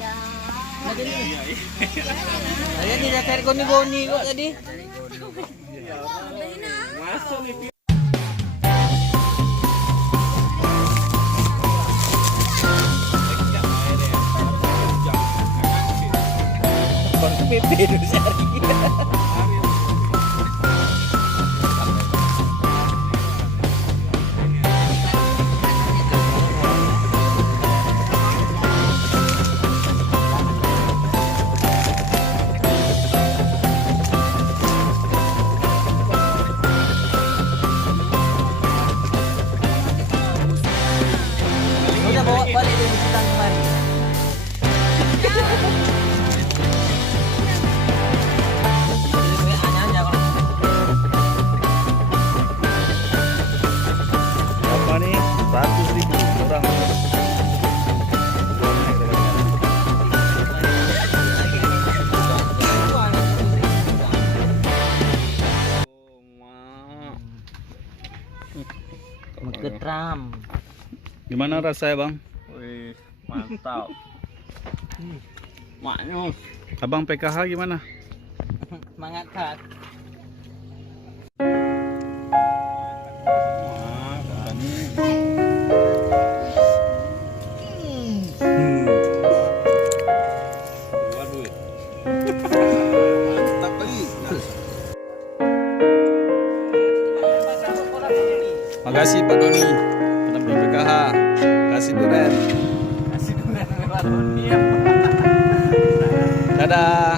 Ya. Ayan, nilakar ko ni Goni ko tadi. Masuk nih. Bang Pepe dulu sehari. Udah bawa balik dulu sedang kemari. Berapa nih? 100.000 orang. Ketram. Gimana rasanya, Bang? Wih, mantap. Maknyus. Abang PKH gimana? Semangat Kak. Mantap lagi. Makasih Pak Doni, penampil PKH. Kasih duren. Kasih duren lewat. Dadah.